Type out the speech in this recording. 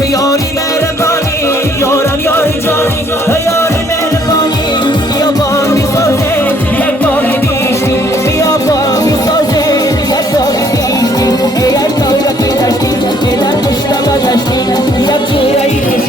یاری مهربانی یارم یاری جانی یاری مهربانی بیا با میسازه یک باقی بیشتی بیا با میسازه یک باقی بیشتی اگر تو یکی داشتی دلم مشتبه داشتی یکی